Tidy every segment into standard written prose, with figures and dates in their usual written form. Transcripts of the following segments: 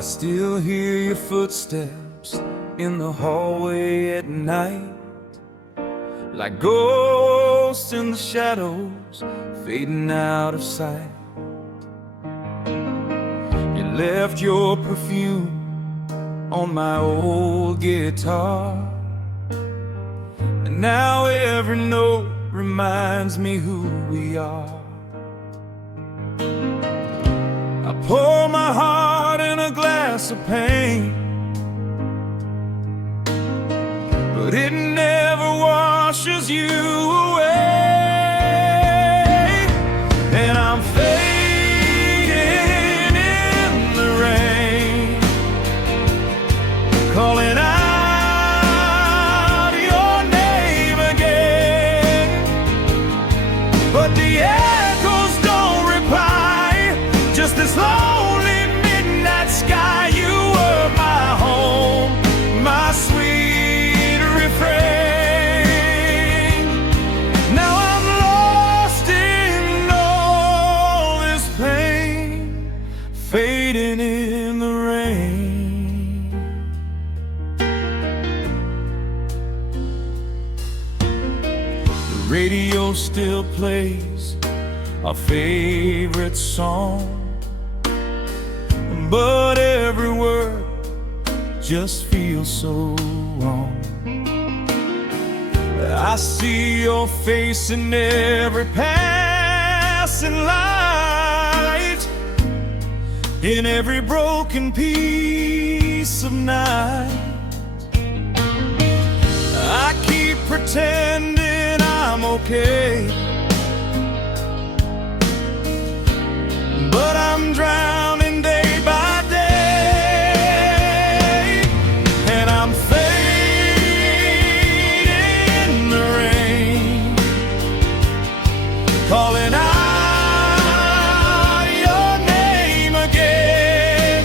I still hear your footsteps in the hallway at night, like ghosts in the shadows fading out of sight. You left your perfume on my old guitar, and now every note reminds me who we are. I pour my heart in a glass of pain, but it never washes you away. And I'm fading in the rain, calling out your name again, but the echoes don't reply. Just this lonely midnight sky, you were my home, my sweet refrain. Now I'm lost in all this pain, fading in the rain. The radio still plays our favorite song, but every word just feels so wrong. I see your face in every passing light, in every broken piece of night. I keep pretending I'm okay, but I'm drowning day by day. And I'm fading in the rain, calling out your name again,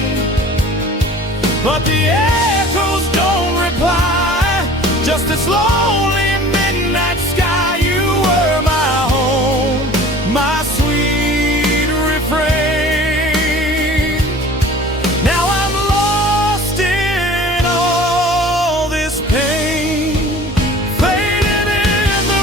but the echoes don't reply. Just this lonely midnight sky, you were my home, my sweet refrain. Now I'm lost in all this pain, fading in the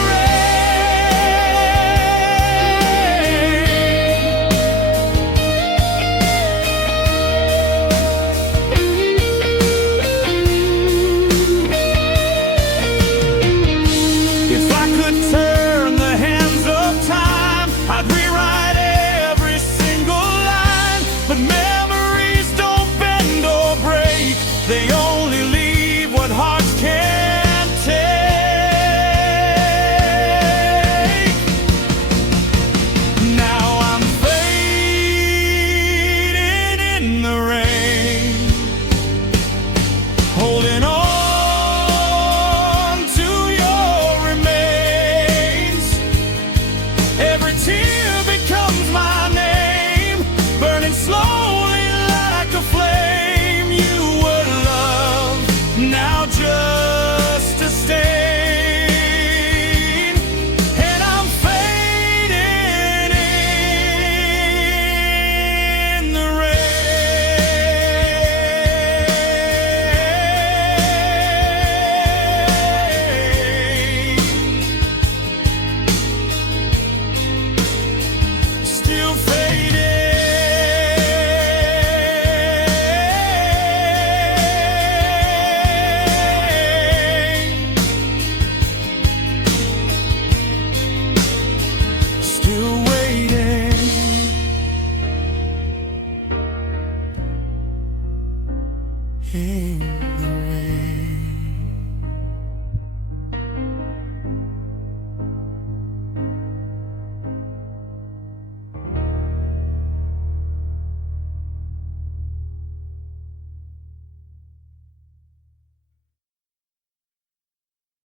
If I could turn the hands of time, I'd rewrite every single line. But memories don't bend or break, they only leave what hearts can't take. Now I'm fading in the rain, holding on to your remains. Every tear becomes my name, burning slowly like a flame. You were love, now just a stain. And I'm fading in the rain, still fading, still waiting.